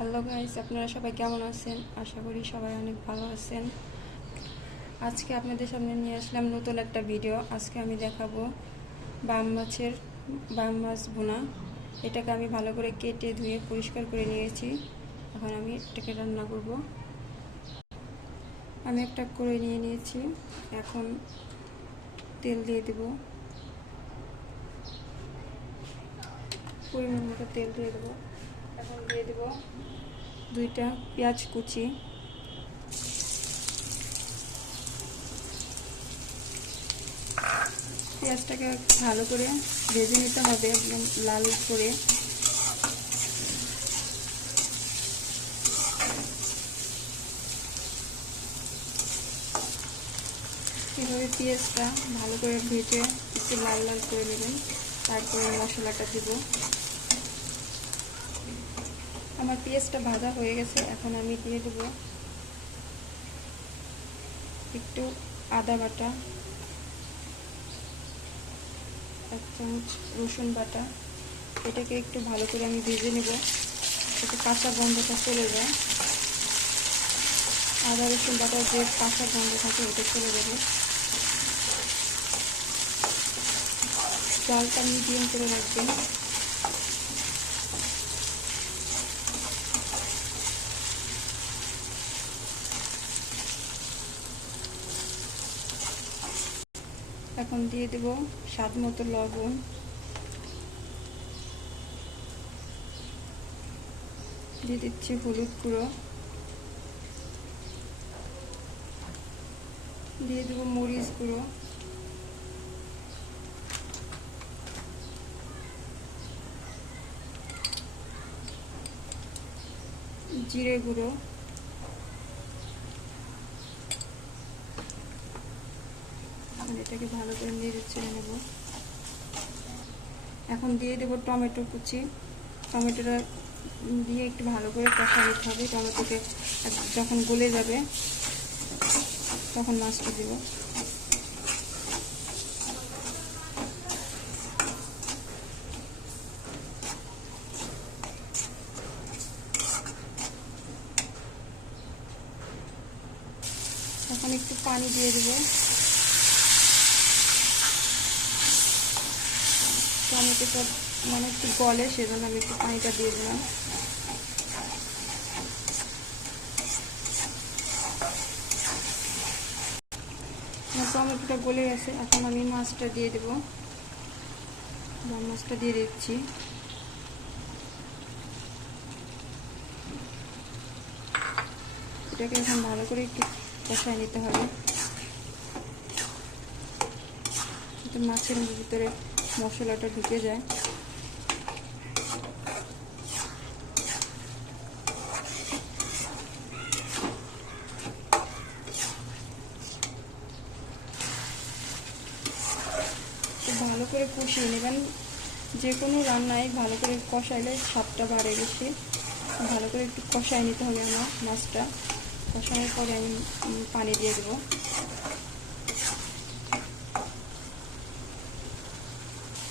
Hello guys আপনারা সবাই কেমন আছেন? আশা করি সবাই অনেক ভালো আছেন। আজকে আপনাদের সামনে নিয়ে আসলাম নতুন একটা ভিডিও আজকে আমি দেখাবো বাম মাছের, বাম মাছ বোনা এটাকে আমি ভালো করে কেটে ধুয়ে পরিষ্কার করে নিয়েছি। এখন আমি এটাকে রান্না করব। আমি একটা করে নিয়ে নিয়েছি। এখন তেল দিয়ে দেব। পরিমাণ মতো তেল দিয়ে দেবো। দিয়ে দেব। দুইটা পেঁয়াজ কুচি। পেঁয়াজটাকে ভালো করে ভেজে নিতে হবে, একদম লাল করে। এভাবে পেঁয়াজটা ভালো করে ভেজে একটু লাল লাল করে নেবেন, তারপরে মশলাটা দেবো। আমার পেঁয়াজটা ভাজা হয়ে গেছে, এখন আমি দিয়ে দেবো একটু আদা বাটা, এক চামচ রসুন বাটা। এটাকে একটু ভালো করে আমি ভেজে নেব একটু কাঁচা গন্ধটা চলে যায়। আদা রসুন বাটার যে কাঁচা গন্ধ থাকে, ওটা চলে যাবে। চালটা মিডিয়াম করে রাখবেন। এখন দিয়ে দেব স্বাদ মতো লবণ। দিয়ে দিচ্ছি হলুদ গুঁড়ো। দিয়ে দেবো মরিচ গুঁড়ো। জিরে গুঁড়ো। এটাকে ভালো করে নেড়ে ছেড়ে নেব। এখন দিয়ে দেবো টমেটো কুচি। টমেটোটা দিয়ে একটু ভালো করে কষা নিতে হবে। টমেটোকে যখন গলে যাবে, তখন মাছটা দেবো। এখন একটু পানি দিয়ে দেবো। টমেটোটা মানে একটু গলে সেজন্য আমি একটু পানিটা দিয়ে দিলাম। টমেটোটা গলে গেছে। এখন আমি মাছটা দিয়ে দেবো। মাছটা দিয়ে দিচ্ছি। এটাকে এখন ভালো করে একটু কষায় নিতে হবে। মাছের ভিতরে মশলাটা ঢুকে যায়। ভালো করে কষিয়ে নেবেন। যে কোনো রান্নায় ভালো করে কষাইলে স্বাদটা বাড়ে বেশি। ভালো করে একটু কষায় নিতে হবে আমার মাছটা। কষানোর পরে আমি পানি দিয়ে দেবো।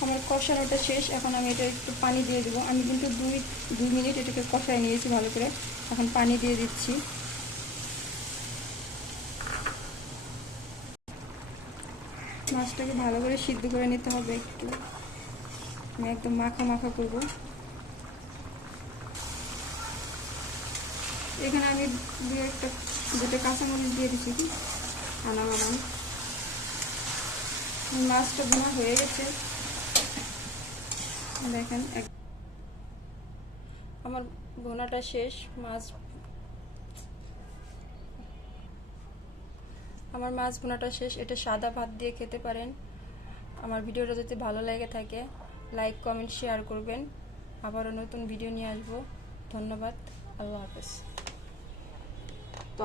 আমার কষানোটা শেষ। এখন আমি এটা একটু পানি দিয়ে দেবো। আমি কিন্তু দুই দুই মিনিট এটাকে কষায় নিয়েছি ভালো করে। এখন পানি দিয়ে দিচ্ছি। মাছটাকে ভালো করে সিদ্ধ করে নিতে হবে একটু। আমি একদম মাখা মাখা করব। এখানে আমি দু একটা, দুটো কাঁচামরিচ দিয়ে দিচ্ছি কি? আনা বানাম মাছটা বোনা হয়ে গেছে। দেখেন আমার বোনাটা শেষ মাছ আমার মাছ বোনাটা শেষ এটা সাদা ভাত দিয়ে খেতে পারেন। আমার ভিডিওটা যদি ভালো লেগে থাকে লাইক কমেন্ট শেয়ার করবেন। আবারও নতুন ভিডিও নিয়ে আসব। ধন্যবাদ। আল্লাহ হাফেজ। তো